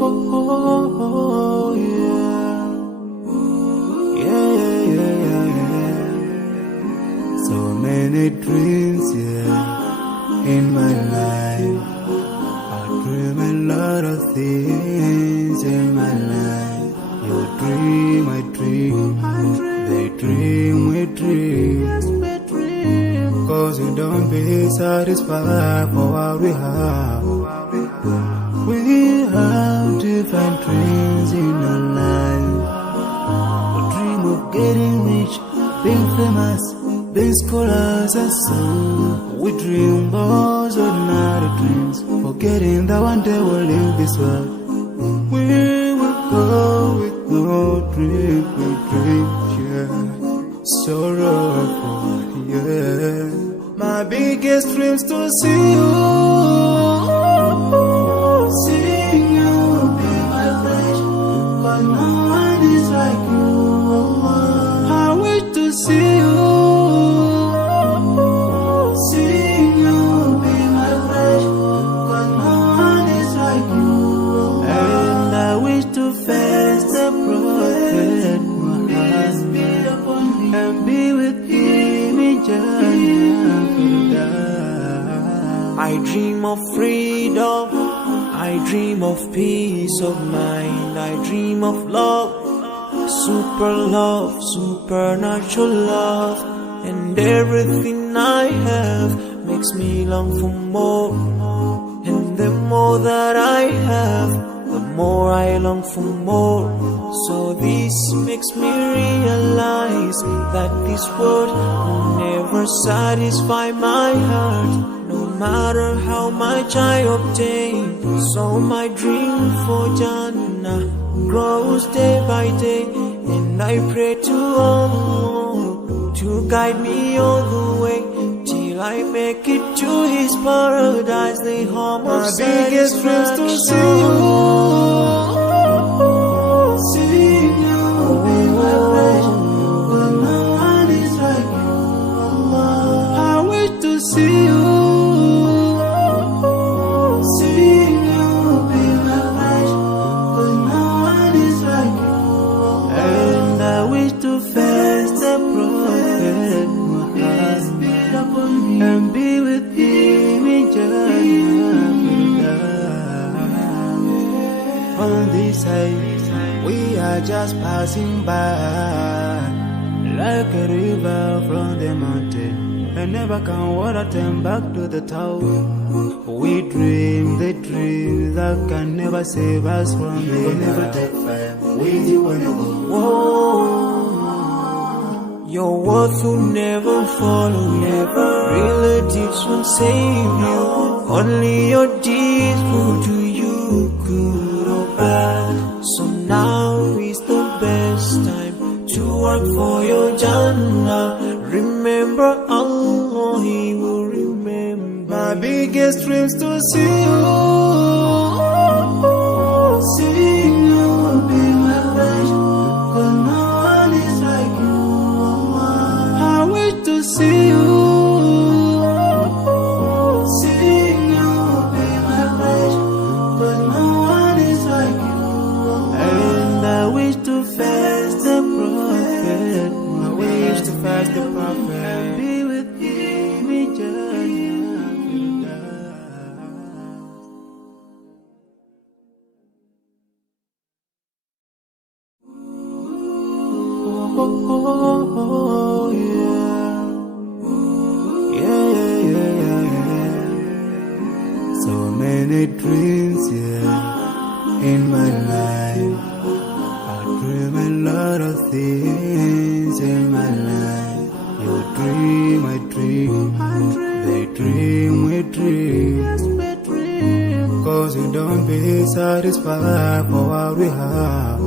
Oh, yeah. Yeah, yeah, yeah, yeah. So many dreams, yeah, in my life. I dream a lot of things in my life. You dream, I dream. They dream, we dream. Cause you don't be satisfied for what we have. We have different dreams in our life. We dream of getting rich, being famous, being scholars and so. We dream those ordinary dreams, forgetting that one day we'll leave this world. We will go with no dream, we dream, yeah. Sorrowful, yeah. My biggest dreams to see you, seeing you be my flesh, but no one is like you. I wish to see you, seeing you be my flesh, but no one is like you. And I wish to face the prophet Muhammad and be with him in Jannah. I dream of freedom, I dream of peace of mind, I dream of love, supernatural love, and everything I have makes me long for more. And the more that I have, the more I long for more. So this makes me realize that this world will never satisfy my heart, no matter how much I obtain. So my dream for Jannah grows day by day, and I pray to Allah to guide me all the way till I make it to His paradise, the home of satisfaction. My biggest dreams to see you, seeing you be my pleasure, but no one is like you. I wish to see you, seeing you be my pleasure, but no one is like you. And I wish to face the prophet Muhammad and be with him in Jannah. On this side, we are just passing by, like a river from the mountain, and never can water turn back to the town. We dream the dreams that can never save us from the We'll never take fire with you when you go. Whoa. Your words will never follow you, relatives won't save you, only your deeds will do you good or bad. So now is the best time to work for your Jannah. Remember Allah, He will remember. My biggest dreams to see you, seeing you be my pleasure, but no one is like you. I wish to see you, seeing you be my pleasure, but no one is like you. And I wish to face the prophet, I wish to face the prophet and be with him in Jannah. Oh, yeah. Yeah, yeah, yeah, yeah. So many dreams, yeah, in my life. I dream a lot of things in my life. You dream, I dream. They dream, we dream. Cause you don't be satisfied for what we have.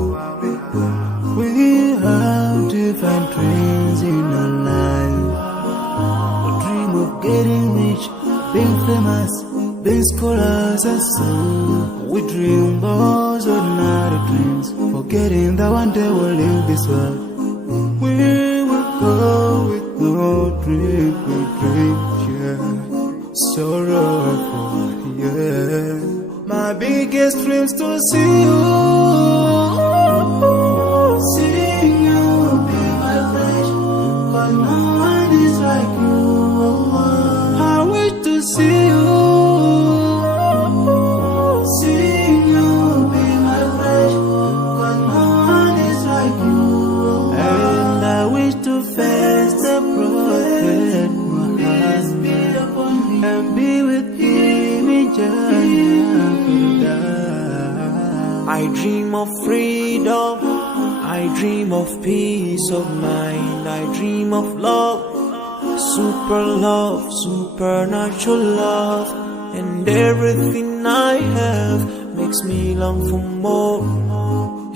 We have different dreams in our life. We dream of getting rich, being famous, being scholars and so. We dream those ordinary dreams, forgetting that one day we'll leave this world. We will go with no dream, we dream, yeah. Sorrowful, yeah. My big biggest dreams to see you. Seeing you be my flesh, but no one is like you. I wish to see you. Seeing you be my flesh, but no one is like you. And I wish to face the prophet Muhammad and be with him in Jannah. I dream of freedom, I dream of peace of mind, I dream of love, supernatural love, and everything I have makes me long for more.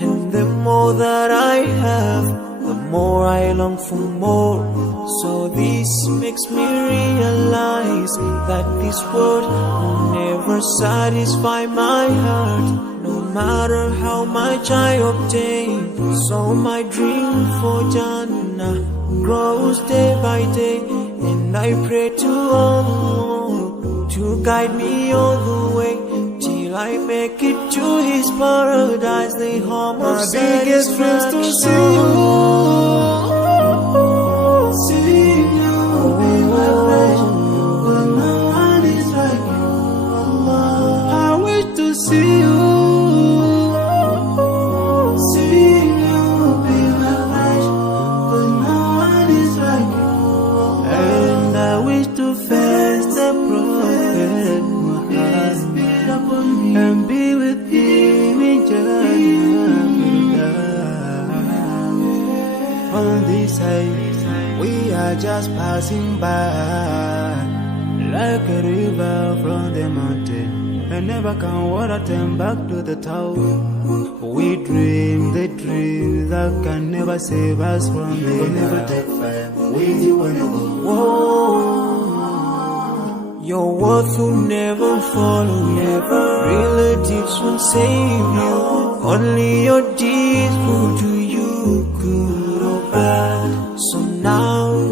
And the more that I have, the more I long for more. So this makes me realize that this world will never satisfy my heart, no matter how much I obtain. So my dream for Jannah grows day by day, and I pray to Allah to guide me all the way till I make it to His paradise, the home of biggest dreams to see you. Seeing you be my flesh, but no one is like you. I wish to see you. Seeing you be my flesh, but no one is like you. And I wish to face the prophet Muhammad and be with him in Jannah. On this side, we are just passing by, like a river from the mountain, and never can water turn back to the town. We dream the dream that can never save us from the never take fire. With you when your worth will never follow you. Relatives won't save you. Only your deeds